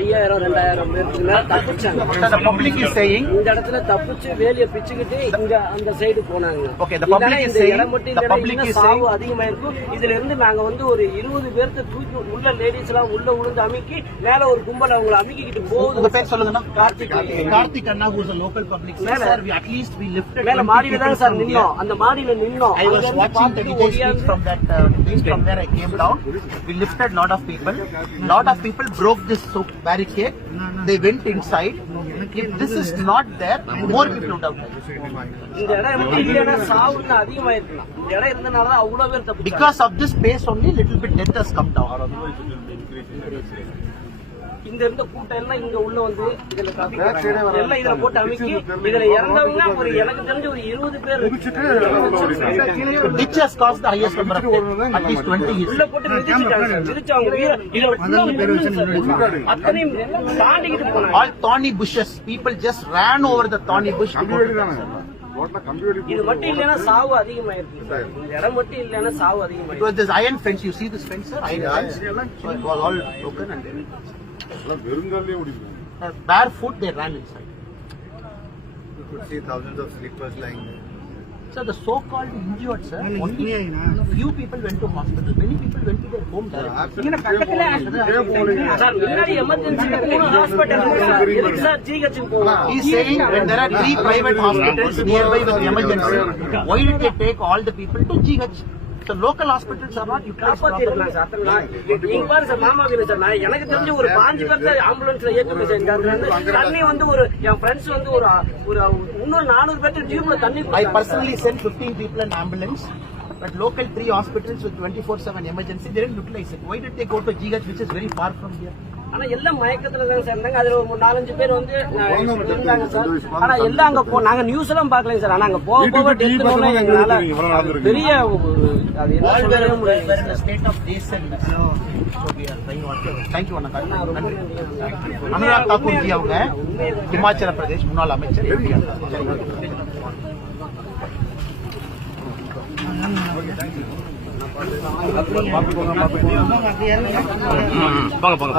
5000 2000 பேருக்கு மேல தப்பிச்சாங்க. The public is saying இந்த இடத்துல தப்பிச்சு வேலையை பிச்சுக்கிட்டு இங்க அந்த சைடு போனாங்க. Okay, the public is saying the public is saying அதிகமா இருக்கும். இதுல இருந்து நாங்க வந்து ஒரு 20 பேருக்கு தூக்கி உள்ள லேடிஸ் எல்லாம் உள்ள விழுந்து அமுக்கி மேல ஒரு கும்பல் அவங்களை அமுக்கிட்டு போகுது. உங்க பேர் சொல்லுங்கண்ணா. கார்த்திக் அண்ணா who is a local public sir, we at least we lifted மேல மாடியில தான் சார் நின்னோம். அந்த மாடியில நின்னோம். I was watching the details from that from where I came down. We lifted lot of people. Lot of people broke this barricade. They went inside. If this is not there, more people would have died. இந்த இடம் இல்லைன்னா சாவுன்னு அதிகமா இருக்கலாம். இந்த இடம் இருந்தனால அவ்வளவு பேர் தப்பு. Because of this space only, little bit death has come down. இந்த இருந்த கூட்டம் எல்லாம் இங்க உள்ள வந்து எல்லாம் இதுல போட்டு அமுக்கி இதுல இறந்தவங்க ஒரு எனக்கு தெரிஞ்ச ஒரு 20 பேர். Which has caused the highest number of deaths, at least 20 years. உள்ள போட்டு மிதிச்சாங்க. அத்தனையும் தாண்டிக்கிட்டு போனாங்க. All thorny bushes, people just ran over the thorny bush. இது மட்டும் இல்லைன்னா சாவு அதிகமாயிருக்கு. இந்த இடம் மட்டும் இல்லைன்னா சாவு அதிகமாயிருக்கு. It was this iron fence. You see this fence, sir? Iron fence. So it was all broken and barefoot they ran inside. You could see thousands of sleepers lying there. So the so-called injured, sir, only few people went to hospital. Many people went to their home directly. He's saying when there are 3 private hospitals nearby with emergency, why did they take all the people to GH? The local hospitals are not utilized properly. எனக்கு தெரிஞ்ச ஒரு 5 பேர் ஆம்புலன்ஸ்ல ஏற்றுமே தண்ணி வந்து ஒரு என் friends வந்து ஒரு இன்னொரு 400 பேருக்கு டியூப்ல தண்ணி. I personally sent 15 people in ambulance, but local 3 hospitals with 24/7 emergency, they didn't utilize it. Why did they go to GH, which is very far from here? ஆனா எல்லாம் மயக்கத்துல தான் சார் இருந்தாங்க. அதுல ஒரு 4-5 பேர் வந்து இருந்தாங்க சார். ஆனா எல்லாம் அங்க நாங்க நியூஸ் எல்லாம் பாக்கலைங்க சார். ஆனா அங்க போக எங்களால பெரிய அது என்ன சொல்லவே முடியாது. State of descendants. So we are trying to. Thank you Anna. Anurag Thakur G அவங்க ஹிமாச்சல பிரதேஷ் முன்னாள் அமைச்சர். போங்க